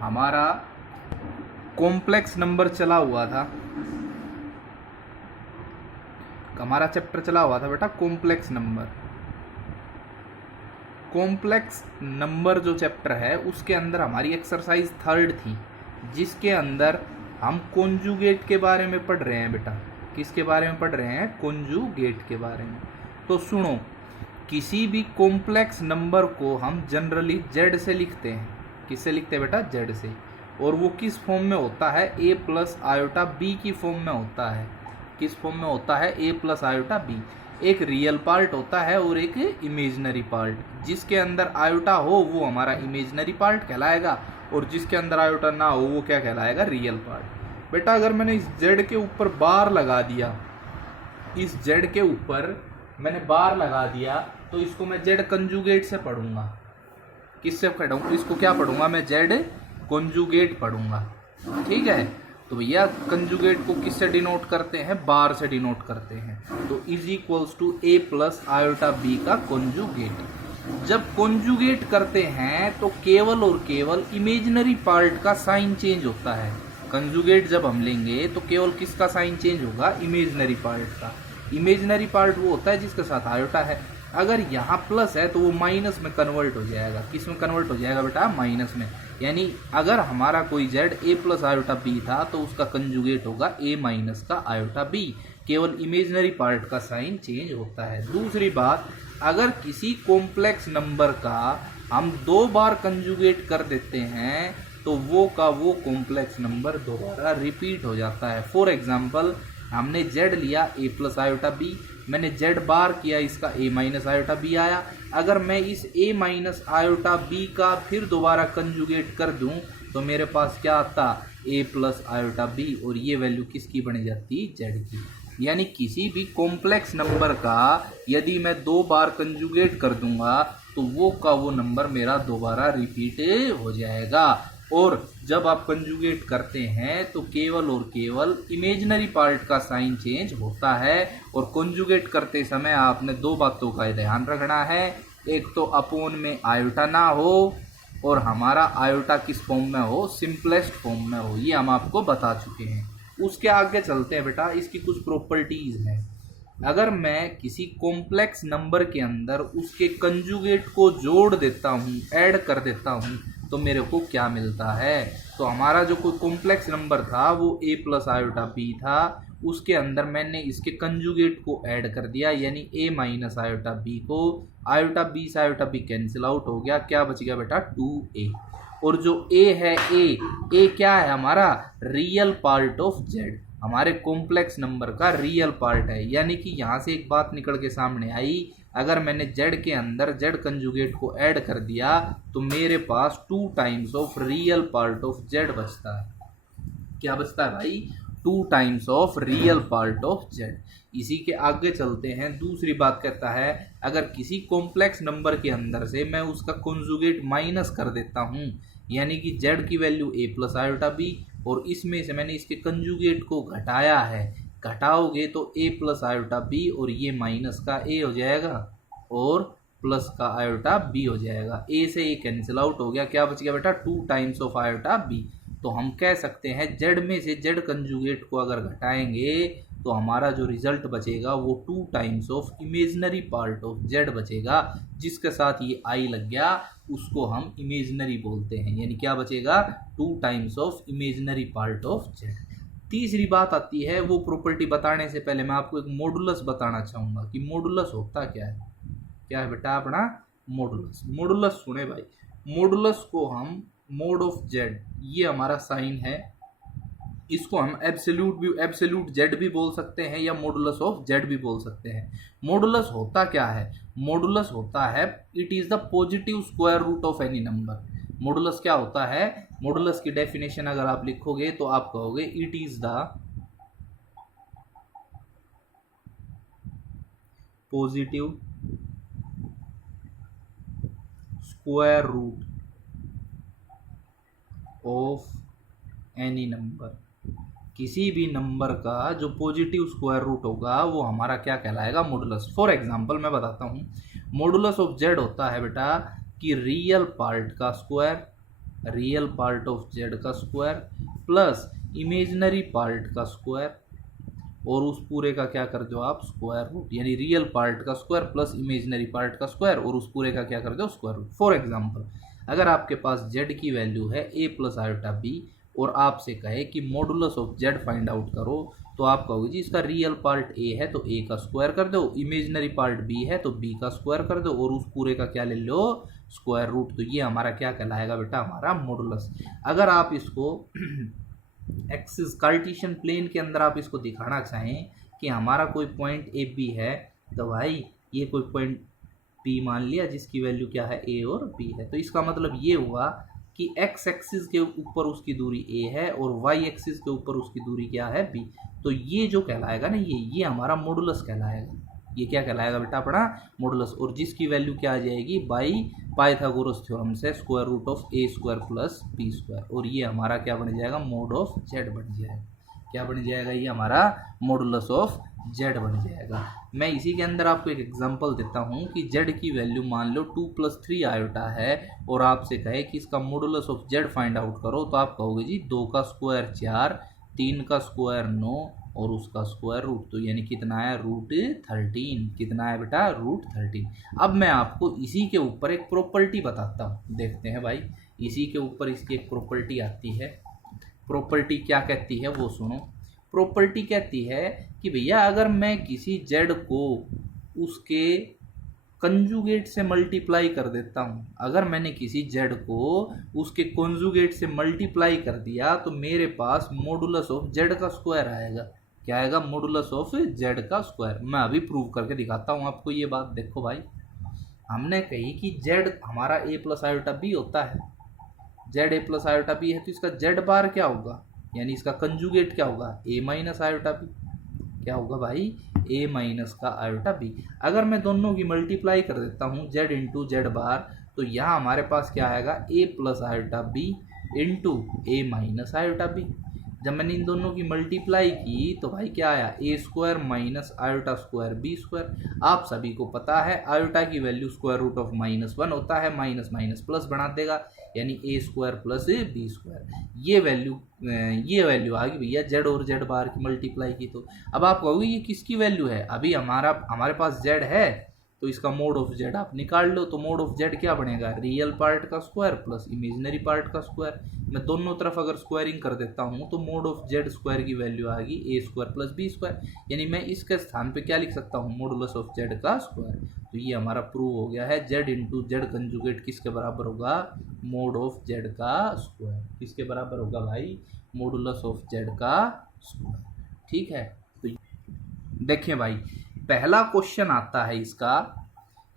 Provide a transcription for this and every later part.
हमारा complex number चला हुआ था, हमारा चैप्टर चला हुआ था बेटा कॉम्प्लेक्स नंबर। कॉम्प्लेक्स नंबर जो चैप्टर है उसके अंदर हमारी एक्सरसाइज 3 थी, जिसके अंदर हम कॉन्जुगेट के बारे में पढ़ रहे हैं बेटा। किसके बारे में पढ़ रहे हैं? कॉन्जुगेट के बारे में। तो सुनो, किसी भी कॉम्प्लेक्स नंबर को हम जनरली जेड से लिखते हैं। किससे लिखते हैं बेटा? जेड से। और वो किस फॉर्म में होता है? ए प्लस आयोटा बी की फॉर्म में होता है। किस फॉर्म में होता है? ए प्लस आयोटा बी। एक रियल पार्ट होता है और एक इमेजिनरी पार्ट। जिसके अंदर आयोटा हो वो हमारा इमेजिनरी पार्ट कहलाएगा, और जिसके अंदर आयोटा ना हो वो क्या कहलाएगा? Real part. बेटा अगर मैंने इस जेड के ऊपर बार लगा दिया, इस जेड के ऊपर मैंने बार लगा दिया, तो इसको मैं जेड कंजुगेट से पढ़ूंगा। किससे पढ़ूंगा? इसको क्या पढ़ूंगा मैं? जेड कंजुगेट पढ़ूंगा। ठीक है, तो भैया कंजुगेट को किससे डिनोट करते हैं? बार से डिनोट करते हैं। तो is equals to A plus iota B का कंजुगेट। जब कंजुगेट करते हैं तो केवल और केवल इमेजिनरी पार्ट का साइन चेंज होता है। कंजुगेट जब हम लेंगे तो केवल किसका साइन चेंज होगा? इमेजिनरी पार्ट का। इमेजिनरी पार्ट वो होता है जिसके साथ आयोटा है। अगर यहाँ प्लस है तो वो माइनस में कन्वर्ट हो जाएगा। किस में कन्वर्ट हो जाएगा बेटा? माइनस में। यानी अगर हमारा कोई Z A plus iota B था तो उसका कंजुगेट होगा ए माइनस का आयोटा बी। केवल इमेजिनरी पार्ट का साइन चेंज होता है। दूसरी बात, अगर किसी कॉम्प्लेक्स नंबर का हम 2 बार कंजुगेट कर देते हैं तो वो का वो कॉम्प्लेक्स नंबर दोबारा रिपीट हो जाता है। फॉर एग्जाम्पल, हमने जेड लिया ए प्लस आयोटा बी, मैंने जेड बार किया, इसका ए माइनस आयोटा बी आया। अगर मैं इस ए माइनस आयोटा बी का फिर दोबारा कंजुगेट कर दूं तो मेरे पास क्या आता? ए प्लस आयोटा बी, और ये वैल्यू किसकी बनी जाती? जेड की। यानी किसी भी कॉम्प्लेक्स नंबर का यदि मैं 2 बार कंजुगेट कर दूंगा तो वो का वो नंबर मेरा दोबारा रिपीट हो जाएगा। और जब आप कंजुगेट करते हैं तो केवल और केवल इमेजिनरी पार्ट का साइन चेंज होता है। और कंजुगेट करते समय आपने 2 बातों का ध्यान रखना है। एक तो अपोन में आयोटा ना हो, और हमारा आयोटा किस फॉर्म में हो? सिंपलेस्ट फॉर्म में हो। ये हम आपको बता चुके हैं। उसके आगे चलते हैं बेटा, इसकी कुछ प्रॉपर्टीज हैं। अगर मैं किसी कॉम्प्लेक्स नंबर के अंदर उसके कंजुगेट को जोड़ देता हूँ, ऐड कर देता हूँ, तो मेरे को क्या मिलता है? तो हमारा जो कोई कॉम्प्लेक्स नंबर था वो ए प्लस आयोटा बी था, उसके अंदर मैंने इसके कंजुगेट को ऐड कर दिया, यानी ए माइनस आयोटा बी को। आयोटा बी से आयोटा बी कैंसिल आउट हो गया, क्या बच गया बेटा? 2a। और जो a है, ए क्या है? हमारा रियल पार्ट ऑफ जेड, हमारे कॉम्प्लेक्स नंबर का रियल पार्ट है। यानी कि यहाँ से एक बात निकल के सामने आई, अगर मैंने जेड के अंदर जेड कंजुगेट को ऐड कर दिया तो मेरे पास 2 times of real part of Z बचता है। क्या बचता है भाई? 2 times of real part of Z. इसी के आगे चलते हैं। दूसरी बात कहता है, अगर किसी कॉम्प्लेक्स नंबर के अंदर से मैं उसका कंजुगेट माइनस कर देता हूँ, यानी कि जेड की वैल्यू ए प्लस आयोटा बी, और इसमें से मैंने इसके कंजुगेट को घटाया है, घटाओगे तो ए प्लस आयोटा बी, और ये माइनस का ए हो जाएगा और प्लस का आयोटा बी हो जाएगा। ए से ए कैंसिल आउट हो गया, क्या बच गया बेटा? 2 टाइम्स ऑफ आयोटा बी। तो हम कह सकते हैं जेड में से जेड कंजुगेट को अगर घटाएंगे तो हमारा जो रिजल्ट बचेगा वो 2 times of imaginary part of Z बचेगा। जिसके साथ ये आई लग गया उसको हम इमेजिनरी बोलते हैं। यानी क्या बचेगा? 2 times of imaginary part of Z. तीसरी बात आती है, वो प्रॉपर्टी बताने से पहले मैं आपको एक मॉडुलस बताना चाहूँगा कि मॉडुलस होता क्या है। क्या है बेटा अपना? मॉडुलस। मॉडुलस सुने भाई, मॉडुलस को हम मोड ऑफ जेड, ये हमारा साइन है, इसको हम एब्सोल्यूट जेड भी बोल सकते हैं या मॉडुलस ऑफ जेड भी बोल सकते हैं। मॉडुलस होता क्या है? मॉडुलस होता है, it is the positive square root of any number. Modulus क्या होता है? मॉडुलस की डेफिनेशन अगर आप लिखोगे तो आप कहोगे it is the positive square root of any number. किसी भी नंबर का जो पॉजिटिव स्क्वायर रूट होगा वो हमारा क्या कहलाएगा? मॉडुलस। फॉर एग्जांपल मैं बताता हूँ, मॉडुलस ऑफ जेड होता है बेटा कि रियल पार्ट का square real part of Z का स्क्वायर प्लस इमेजनरी पार्ट का स्क्वायर, और उस पूरे का क्या कर दो आप स्क्वायर रूट, यानी रियल पार्ट का स्क्वायर प्लस इमेजनरी पार्ट का स्क्वायर, और उस पूरे का क्या कर दो स्क्वायर रूट। फॉर एग्जांपल, अगर आपके पास जेड की वैल्यू है a प्लस आयोटा बी और आपसे कहे कि modulus of Z find out करो, तो आप कहोगे जी इसका रियल पार्ट a है तो a का स्क्वायर कर दो, इमेजनरी पार्ट b है तो b का स्क्वायर कर दो, और उस पूरे का क्या ले लो स्क्वायर रूट। तो ये हमारा क्या कहलाएगा बेटा, हमारा मॉडुलस। अगर आप इसको एक्सिस कार्टेशियन प्लेन के अंदर आप इसको दिखाना चाहें कि हमारा कोई पॉइंट ए बी है, तो भाई ये कोई पॉइंट पी मान लिया जिसकी वैल्यू क्या है ए और बी है, तो इसका मतलब ये हुआ कि एक्स एक्सिस के ऊपर उसकी दूरी ए है और वाई एक्सिस के ऊपर उसकी दूरी क्या है बी। तो ये जो कहलाएगा ना, ये हमारा मॉडुलस कहलाएगा। ये क्या कहलाएगा बेटा अपना मॉडुलस, और जिसकी वैल्यू क्या आ जाएगी बाई पाइथागोरस थ्योरम से square root of A square plus B square, और ये हमारा क्या बन जाएगा मोड ऑफ जेड बन जाएगा। क्या बन जाएगा, ये हमारा मॉडुलस ऑफ जेड बन जाएगा। मैं इसी के अंदर आपको एक एग्जांपल देता हूँ कि जेड की वैल्यू मान लो 2 + 3 आयोटा है और आपसे कहे कि इसका modulus of Z find out करो, तो आप कहोगे जी 2 का स्क्वायर 4, 3 का स्क्वायर 9 और उसका स्क्वायर रूट, तो यानी कितना है √13। कितना है बेटा √13। अब मैं आपको इसी के ऊपर एक प्रॉपर्टी बताता हूँ, देखते हैं भाई। इसी के ऊपर इसकी एक प्रॉपर्टी आती है। प्रॉपर्टी क्या कहती है वो सुनो। प्रॉपर्टी कहती है कि भैया अगर मैं किसी जेड को उसके कंजुगेट से मल्टीप्लाई कर देता हूँ, अगर मैंने किसी जेड को उसके कंजुगेट से मल्टीप्लाई कर दिया, तो मेरे पास मॉडुलस ऑफ जेड का स्क्वायर आएगा। क्या आएगा, मॉडुलस ऑफ जेड का स्क्वायर। मैं अभी प्रूव करके दिखाता हूँ आपको ये बात। देखो भाई, हमने कही कि जेड हमारा a प्लस आयोटा बी होता है, Z a plus iota B है, तो इसका जेड बार क्या होगा, यानी इसका कंजुगेट क्या होगा a माइनस आयोटा बी। क्या होगा भाई, a माइनस का आयोटा बी। अगर मैं दोनों की मल्टीप्लाई कर देता हूँ जेड इंटू जेड बार, तो यहाँ हमारे पास क्या आएगा a plus iota B into a minus iota B. जब मैंने इन दोनों की मल्टीप्लाई की तो भाई क्या आया, a square minus iota square B square. आप सभी को पता है आयोटा की वैल्यू स्क्वायर रूट ऑफ -1 होता है, माइनस माइनस प्लस बना देगा, यानी a square plus B square. ये वैल्यू आ गई भैया जेड और जेड बार की मल्टीप्लाई की। तो अब आप कहोगे ये किसकी वैल्यू है, अभी हमारे पास जेड है तो इसका मोड ऑफ जेड आप निकाल लो। तो मोड ऑफ जेड क्या बनेगा, रियल पार्ट का स्क्वायर प्लस इमेजिनरी पार्ट का स्क्वायर। मैं दोनों तरफ अगर स्क्वायरिंग कर देता हूँ तो मोड ऑफ जेड स्क्वायर की वैल्यू आ गई a square plus B square, यानी मैं इसके स्थान पे क्या लिख सकता हूँ, मॉडुलस ऑफ जेड का स्क्वायर। तो ये हमारा प्रूव हो गया है, जेड इंटू जेड कंजुगेट किसके बराबर होगा, मोड ऑफ जेड का स्क्वायर। किसके बराबर होगा भाई, मॉडुलस ऑफ जेड का स्क्वायर। ठीक है, तो देखिए भाई, पहला क्वेश्चन आता है इसका,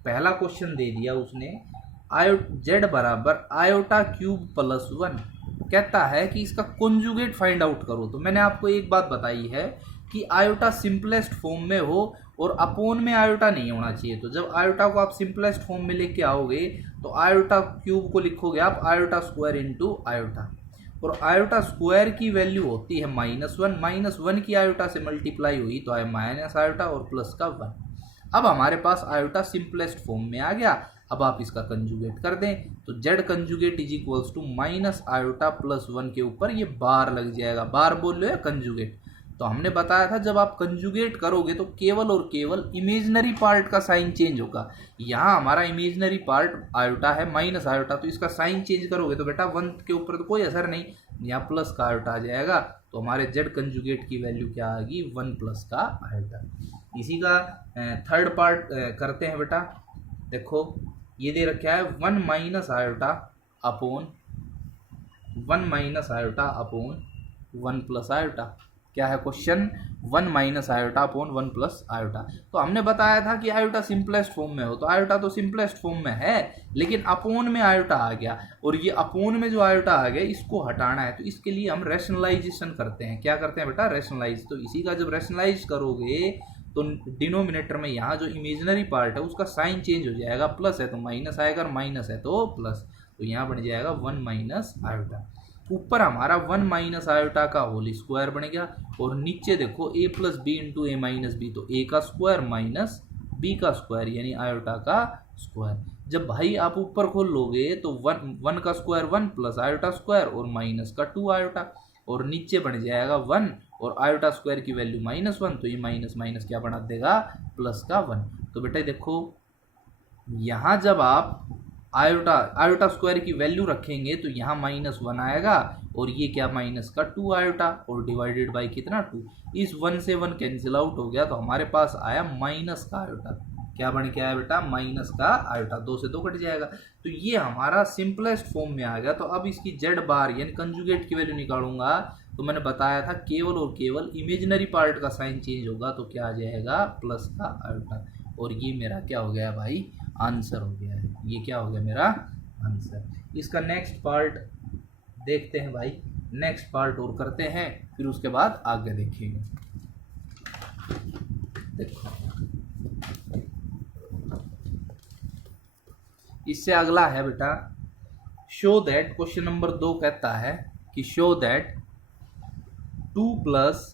पहला क्वेश्चन दे दिया उसने, जेड बराबर आयोटा क्यूब प्लस 1, कहता है कि इसका कॉन्जुगेट फाइंड आउट करो। तो मैंने आपको एक बात बताई है कि आयोटा सिंपलेस्ट फॉर्म में हो और अपोन में आयोटा नहीं होना चाहिए। तो जब आयोटा को आप सिंपलेस्ट फॉर्म में लेके आओगे तो आयोटा क्यूब को लिखोगे आप आयोटा स्क्वायर इंटू आयोटा, और आयोटा स्क्वायर की वैल्यू होती है -1, -1 की आयोटा से मल्टीप्लाई हुई तो आया माइनस आयोटा और प्लस का 1। अब हमारे पास आयोटा सिंपलेस्ट फॉर्म में आ गया। अब आप इसका कंजुगेट कर दें तो Z conjugate is equals to minus iota plus 1 के ऊपर ये बार लग जाएगा। बार बोल लो या कंजुगेट। तो हमने बताया था जब आप कंजुगेट करोगे तो केवल और केवल इमेजनरी पार्ट का साइन चेंज होगा। यहाँ हमारा इमेजनरी पार्ट आयोटा है माइनस आयोटा, तो इसका साइन चेंज करोगे तो बेटा 1 के ऊपर तो कोई असर नहीं, यहाँ प्लस का आयोटा आ जाएगा। तो हमारे जेड कंजुगेट की वैल्यू क्या आ गई, 1 प्लस का आयोटा। इसी का थर्ड पार्ट करते हैं बेटा। देखो ये दे रखा है 1 minus iota upon 1 plus iota. क्या है question, 1 minus iota upon 1 plus iota. तो हमने बताया था कि आयोटा सिंपलेस्ट फॉर्म में हो, तो आयोटा तो सिंपलेस्ट फॉर्म में है, लेकिन अपोन में आयोटा आ गया, और ये अपोन में जो आयोटा आ गया इसको हटाना है। तो इसके लिए हम रैशनलाइजेशन करते हैं। क्या करते हैं बेटा, रैशनलाइज। तो इसी का जब रैशनलाइज करोगे तो डिनोमिनेटर में यहाँ जो इमेजिनरी पार्ट है उसका साइन चेंज हो जाएगा, प्लस है तो माइनस आएगा और माइनस है तो प्लस। तो यहाँ बन जाएगा 1 माइनस आयोटा। ऊपर हमारा 1 माइनस आयोटा का होल स्क्वायर बन गया, और नीचे देखो a plus B into A minus B, तो a का स्क्वायर माइनस b का स्क्वायर यानी आयोटा का स्क्वायर। जब भाई आप ऊपर खोल लोगे तो वन वन का square one plus iota square और माइनस का टू आयोटा, और नीचे बन जाएगा वन और आयोटा स्क्वायर की वैल्यू माइनस वन, तो ये माइनस माइनस क्या बना देगा प्लस का वन। तो बेटा देखो यहाँ जब आप आयोटा आयोटा स्क्वायर की वैल्यू रखेंगे तो यहाँ माइनस वन आएगा और ये क्या माइनस का टू आयोटा और डिवाइडेड बाई कितना टू, इस वन से वन कैंसिल आउट हो गया तो हमारे पास आया माइनस का आयोटा। क्या बन के आया बेटा माइनस का आयोटा, दो से दो कट जाएगा। तो ये हमारा सिंपलेस्ट फॉर्म में आ गया। तो अब इसकी जेड बार यानी कंजुगेट की वैल्यू निकालूंगा तो मैंने बताया था केवल और केवल इमेजिनरी पार्ट का साइन चेंज होगा तो क्या आ जाएगा प्लस का आयोटा, और ये मेरा क्या हो गया भाई आंसर हो गया है। ये क्या हो गया मेरा आंसर। इसका नेक्स्ट पार्ट देखते हैं भाई, नेक्स्ट पार्ट और करते हैं फिर उसके बाद आगे देखेंगे। देखो इससे अगला है बेटा शो दैट, क्वेश्चन नंबर 2 कहता है कि show that 2 plus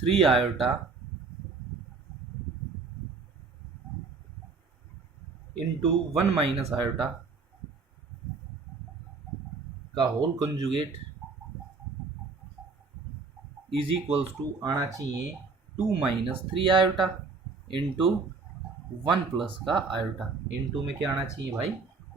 3 iota into 1 minus iota का whole conjugate is equals to आना चाहिए 2 माइनस 3 आयोटा इंटू 1 प्लस का आयोटा। इंटू में क्या आना चाहिए भाई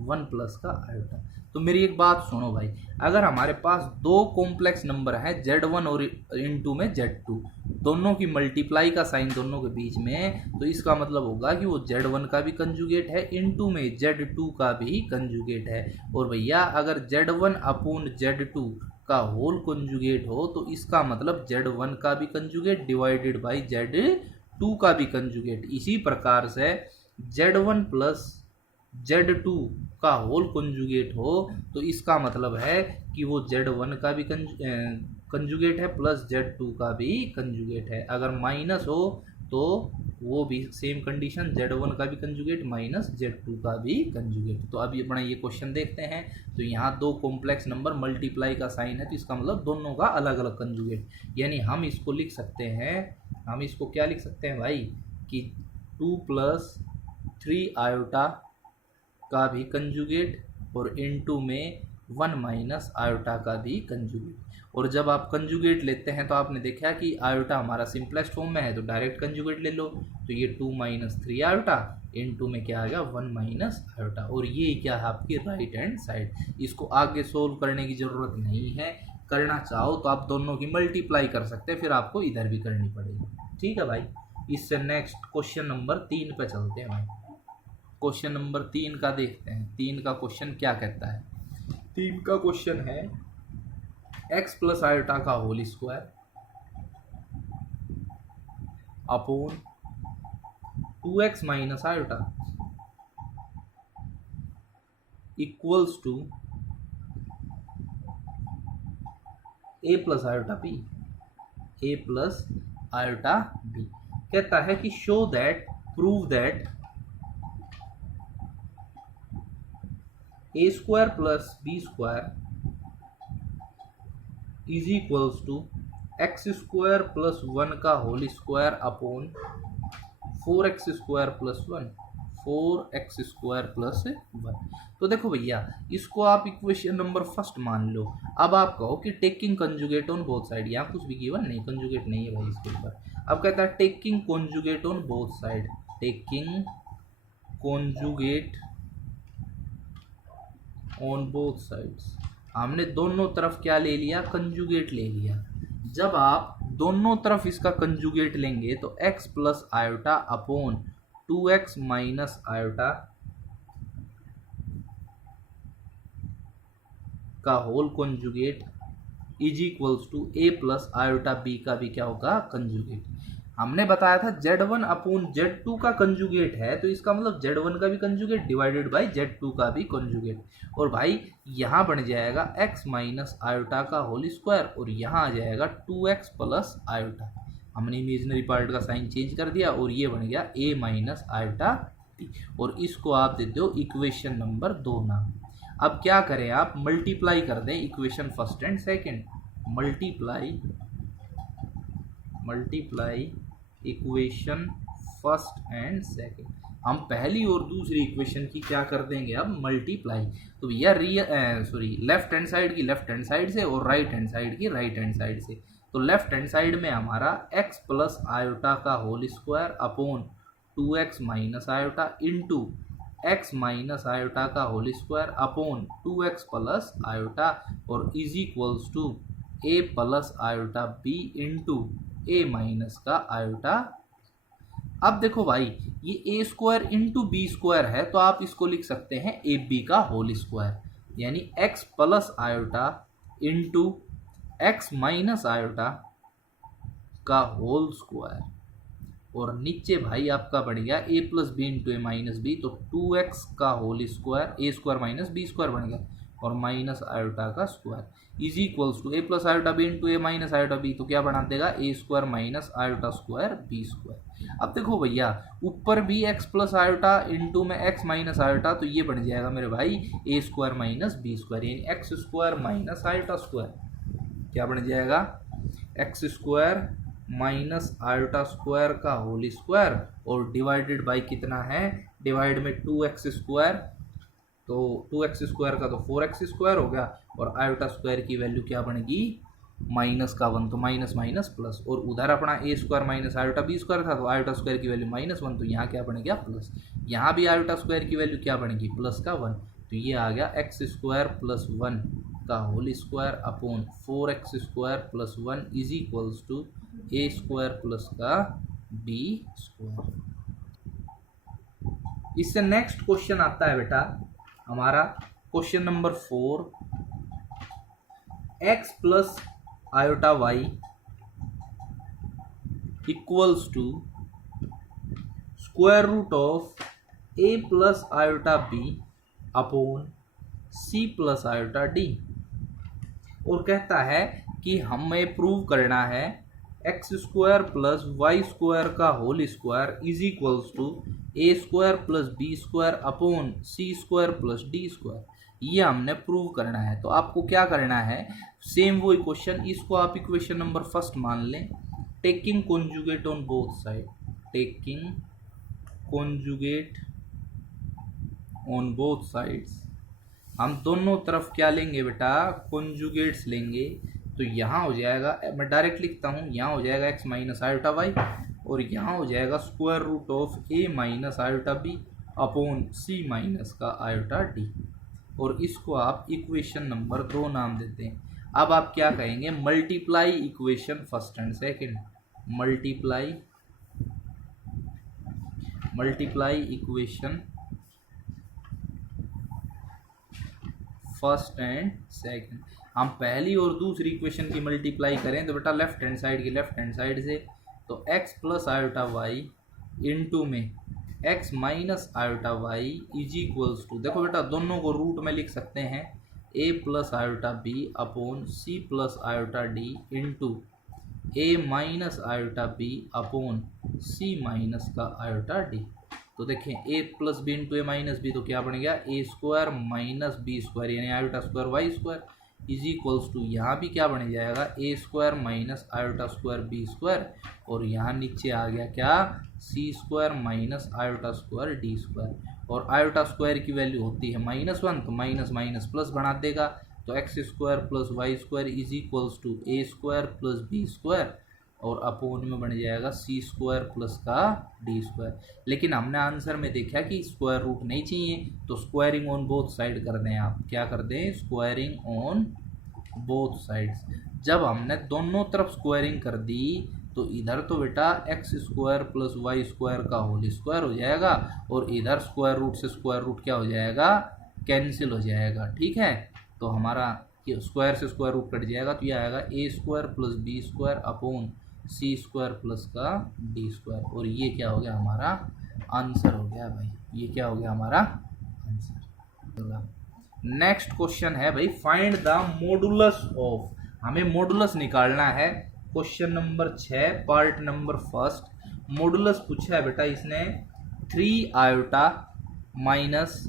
1 प्लस का आयोटा। तो मेरी एक बात सुनो भाई, अगर हमारे पास दो कॉम्प्लेक्स नंबर है Z1 और इंटू में Z2, दोनों की मल्टीप्लाई का साइन दोनों के बीच में, तो इसका मतलब होगा कि वो Z1 का भी कंजुगेट है इंटू में Z2 का भी कंजुगेट है। और भैया अगर Z1 अपून Z2 का होल कंजुगेट हो तो इसका मतलब Z1 का भी कंजुगेट डिवाइडेड बाई Z2 का भी कंजुगेट। इसी प्रकार से Z1 प्लस Z2 का होल कंजुगेट हो तो इसका मतलब है कि वो Z1 का भी कंजुगेट है प्लस Z2 का भी कंजुगेट है। अगर माइनस हो तो वो भी सेम कंडीशन, Z1 का भी कंजुगेट माइनस Z2 का भी कंजुगेट। तो अब ये अपना ये क्वेश्चन देखते हैं। तो यहाँ दो कॉम्प्लेक्स नंबर मल्टीप्लाई का साइन है तो इसका मतलब दोनों का अलग अलग कंजुगेट, यानी हम इसको लिख सकते हैं, हम इसको क्या लिख सकते हैं भाई कि 2 प्लस 3 आयोटा का भी कंजुगेट और इनटू में 1 माइनस आयोटा का भी कंजुगेट। और जब आप कंजुगेट लेते हैं तो आपने देखा कि आयोटा हमारा सिंपलेस्ट फॉर्म में है तो डायरेक्ट कंजुगेट ले लो, तो ये 2 माइनस 3 आयोटा इनटू में क्या आ गया 1 माइनस आयोटा। और ये क्या है आपकी राइट हैंड साइड। इसको आगे सोल्व करने की ज़रूरत नहीं है, करना चाहो तो आप दोनों की मल्टीप्लाई कर सकते हैं, फिर आपको इधर भी करनी पड़ेगी। ठीक है भाई। इससे नेक्स्ट क्वेश्चन नंबर 3 पे चलते हैं भाई। क्वेश्चन नंबर 3 का देखते हैं। 3 का क्वेश्चन क्या कहता है। 3 का क्वेश्चन है x प्लस आयोटा का whole square upon 2x minus iota equals to a plus iota b, a plus iota b। कहता है कि show that, prove that a square plus b square is equals to X square plus 1 का whole square upon 4x square plus 1, 4x square plus 1। तो देखो भैया इसको आप equation number first मान लो। अब आप कहो कि taking conjugate on both side, यहाँ कुछ भी गिवन नहीं, कंजुगेट नहीं है भाई इसके ऊपर। अब कहता है taking conjugate on both side, taking conjugate on both sides. हमने दोनों तरफ क्या ले लिया कंजुगेट ले लिया। जब आप दोनों तरफ इसका कंजुगेट लेंगे तो x plus iota upon 2x minus iota का whole conjugate is equals to a plus iota b का भी क्या होगा कंजुगेट। हमने बताया था Z1 अपून Z2 का कंजुगेट है तो इसका मतलब Z1 का भी कंजुगेट डिवाइडेड बाई Z2 का भी कंजुगेट। और भाई यहाँ बन जाएगा x माइनस आयोटा का होल स्क्वायर और यहाँ आ जाएगा 2x प्लस आयोटा। हमने इमेजिनरी पार्ट का साइन चेंज कर दिया और ये बन गया a माइनस आयोटा b। और इसको आप देते हो इक्वेशन नंबर 2 नाम। अब क्या करें आप मल्टीप्लाई कर दें equation first and second, multiply equation first and second. हम पहली और दूसरी इक्वेशन की क्या कर देंगे अब मल्टीप्लाई। तो भैया लेफ्ट हैंड साइड की लेफ्ट हैंड साइड से और राइट हैंड साइड की राइट हैंड साइड से। तो लेफ्ट हैंड साइड में हमारा x प्लस आयोटा का whole square upon 2x minus iota into x minus iota का whole square upon 2x plus iota और is equals to a plus iota b into a minus का iota. अब देखो भाई, ये a square into b square है तो आप इसको लिख सकते हैं ए बी का होल स्क्वायर, यानी X plus iota into X minus iota का होल स्क्वायर। और नीचे भाई आपका बन गया A plus B into A minus B, तो 2x का whole square, A square minus B square बन गया और माइनस आयोटा का square is equals to A plus iota B into A minus iota B. तो क्या बना देगा ए square minus iota square B square. अब देखो भैया, ऊपर भी एक्स प्लस आयोटा इंटू में एक्स माइनस आयोटा, तो ये बन जाएगा मेरे भाई A square minus B square, यानी x square minus iota square क्या बन जाएगा x square minus iota square का होल स्क्वायर और डिवाइडेड बाई कितना है, डिवाइड में 2x स्क्वायर, तो 2x स्क्वायर का तो 4x स्क्वायर हो गया और आयोटा स्क्वायर की वैल्यू क्या बनेगी माइनस का 1, तो माइनस माइनस प्लस, और उधर अपना a square minus iota b square था तो आयोटा स्क्वायर की वैल्यू -1, तो यहाँ क्या बन गया प्लस, यहाँ भी आयोटा स्क्वायर की वैल्यू क्या बनेगी प्लस का 1, तो ये आ गया एक्स स्क्वायर प्लस 1 का whole square upon 4x square plus 1 is equals to A square plus का बी स्क्वायर। इससे नेक्स्ट क्वेश्चन आता है बेटा हमारा question number 4, x plus iota y equals to square root of a plus iota B upon c plus iota D. और कहता है कि हमें प्रूव करना है x square plus Y square का whole square is equals to A square plus B square upon c square plus D square. ये हमने प्रूव करना है। तो आपको क्या करना है, सेम वो इक्वेशन, इसको आप इक्वेशन नंबर फर्स्ट मान लें, taking conjugate on both side, taking conjugate on both sides. हम दोनों तरफ क्या लेंगे बेटा कॉन्जुगेट्स लेंगे। तो यहाँ हो जाएगा, मैं डायरेक्ट लिखता हूँ, यहाँ हो जाएगा एक्स माइनस आयोटा वाई और यहाँ हो जाएगा square root of A minus iota B upon C minus का आयोटा डी। और इसको आप इक्वेशन नंबर 2 नाम देते हैं। अब आप क्या कहेंगे, multiply equation first and second, multiply equation first and second. हम पहली और दूसरी इक्वेशन की मल्टीप्लाई करें तो बेटा लेफ्ट हैंड साइड की लेफ्ट हैंड साइड से, तो x plus iota Y into में x minus iota Y is equals to, देखो बेटा दोनों को रूट में लिख सकते हैं, a plus iota B upon c plus iota d into A minus iota B upon C minus का आयोटा डी। तो देखें a plus B into A minus B, तो क्या बन गया a square minus B square, यानी iota square y square is equals to, यहाँ भी क्या बन जाएगा a square minus iota square B square, और यहाँ नीचे आ गया क्या c square minus iota square D square. और आयोटा स्क्वायर की वैल्यू होती है -1, तो माइनस माइनस प्लस बना देगा, तो x square plus Y square is equals to A square plus B square और अपोन में बन जाएगा सी स्क्वायर प्लस का डी स्क्वायर। लेकिन हमने आंसर में देखा कि स्क्वायर रूट नहीं चाहिए, तो स्क्वायरिंग ऑन बोथ साइड कर दें। आप क्या कर दें, स्क्वायरिंग ऑन बोथ साइड्स। जब हमने दोनों तरफ स्क्वायरिंग कर दी तो इधर तो बेटा x square plus Y square का होल स्क्वायर हो जाएगा और इधर स्क्वायर रूट से स्क्वायर रूट क्या हो जाएगा, कैंसिल हो जाएगा। ठीक है, तो हमारा स्क्वायर से स्क्वायर रूट कट जाएगा, तो ये आएगा a square plus B square upon c square plus का डी स्क्वायर। और ये क्या हो गया, हमारा आंसर हो गया भाई, ये क्या हो गया हमारा आंसर। नेक्स्ट क्वेश्चन है भाई, फाइंड द मॉडुलस ऑफ, हमें मॉडुलस निकालना है। Question number 6 part number first. Modulus पूछा है बेटा इसने 3 आयोटा माइनस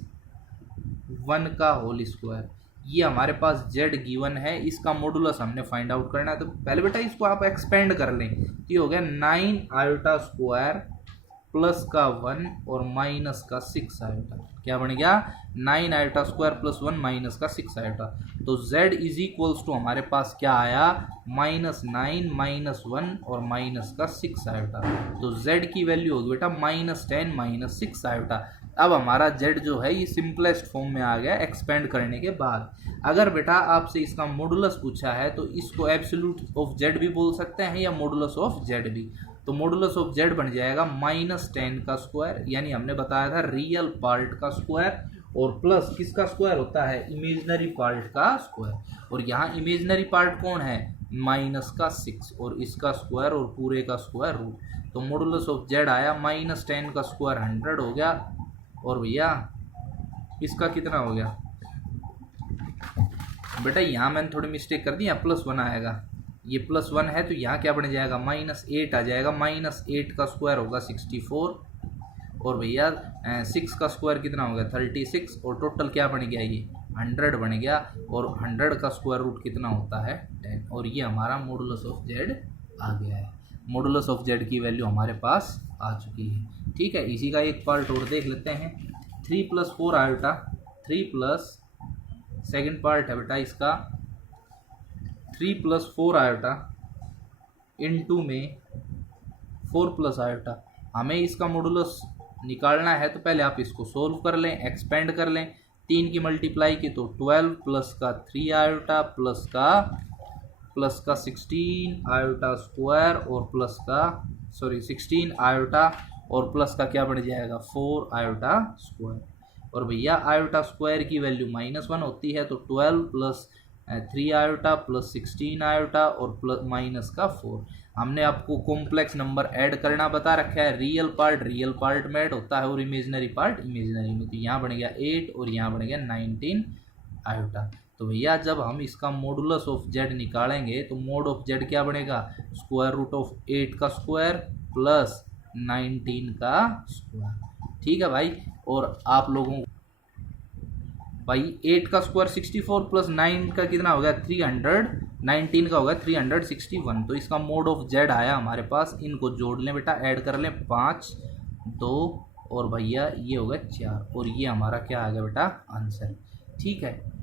1 का होल स्क्वायर। ये हमारे पास z गिवन है, इसका मॉडुलस हमने फाइंड आउट करना है। तो पहले बेटा इसको आप एक्सपेंड कर लें, तो ये हो गया 9 आयोटा स्क्वायर प्लस का 1 और माइनस का 6 आयोटा। क्या बन गया? 9 आयोटा स्क्वायर प्लस 1 माइनस का 6 आयोटा। तो z इज इक्वल्स टू हमारे पास क्या आया? -9 -1 और माइनस का 6 आयोटा। तो z की वैल्यू होगी बेटा -10 -6 आयोटा। अब हमारा z जो है ये सिंपलेस्ट फॉर्म में आ गया एक्सपेंड करने के बाद। अगर बेटा आपसे इसका मॉडुलस पूछा है तो इसको एब्सोल्यूट ऑफ z भी बोल सकते हैं या मॉडुलस ऑफ z भी। तो मॉडुलस ऑफ z बन जाएगा -10 का स्क्वायर, यानी हमने बताया था रियल पार्ट का स्क्वायर, और प्लस किसका स्क्वायर होता है? इमेजिनरी पार्ट का स्क्वायर। और यहाँ इमेजिनरी पार्ट कौन है? माइनस का 6 और इसका स्क्वायर और पूरे का स्क्वायर रूट। तो मॉडुलस ऑफ z आया -10 का स्क्वायर 100 हो गया, और भैया इसका कितना हो गया? बेटा यहाँ मैंने थोड़ी मिस्टेक कर दी, यहाँ +1 आएगा, ये +1 है तो यहाँ क्या बन जाएगा? -8 आ जाएगा। -8 का स्क्वायर होगा 64, और भैया 6 का स्क्वायर कितना हो गया? 36, और टोटल क्या बन गया? ये 100 बन गया, और 100 का स्क्वायर रूट कितना होता है? 10। और ये हमारा मॉडुलस ऑफ z आ गया है। मॉडुलस ऑफ z की वैल्यू हमारे पास आ चुकी है। ठीक है, इसी का एक पार्ट और देख लेते हैं। 3 + 4 आयोटा, 3 प्लस सेकेंड पार्ट है बेटा इसका 3 + 4 आयोटा इनटू में 4 प्लस आयोटा। हमें इसका मॉडुलस निकालना है तो पहले आप इसको सोल्व कर लें, एक्सपेंड कर लें। 3 की मल्टीप्लाई की तो 12 प्लस का 3 आयोटा प्लस का 16 आयोटा स्क्वायर और प्लस का 16 आयोटा और प्लस का क्या बन जाएगा? 4 आयोटा स्क्वायर। और भैया आयोटा स्क्वायर की वैल्यू -1 होती है, तो 12 प्लस 3 आयोटा प्लस 16 आयोटा और प्लस माइनस का 4। हमने आपको कॉम्प्लेक्स नंबर ऐड करना बता रखा है। रियल पार्ट में ऐड होता है और इमेजिनरी पार्ट इमेजिनरी में। तो यहाँ बन गया 8 और यहाँ बन गया 19 आयोटा। तो भैया जब हम इसका मॉडुलस ऑफ z निकालेंगे तो मोड ऑफ z क्या बनेगा? √8 का स्क्वायर प्लस 19 का स्क्वायर। ठीक है भाई। और आप लोगों भाई 8 का स्क्वायर 64 प्लस 9 का कितना हो गया? 300, 19 का होगा 361। तो इसका मोड ऑफ z आया हमारे पास। इनको जोड़ लें बेटा, ऐड कर लें 5, 2 और भैया ये होगा 4, और ये हमारा क्या आ गया बेटा? आंसर। ठीक है।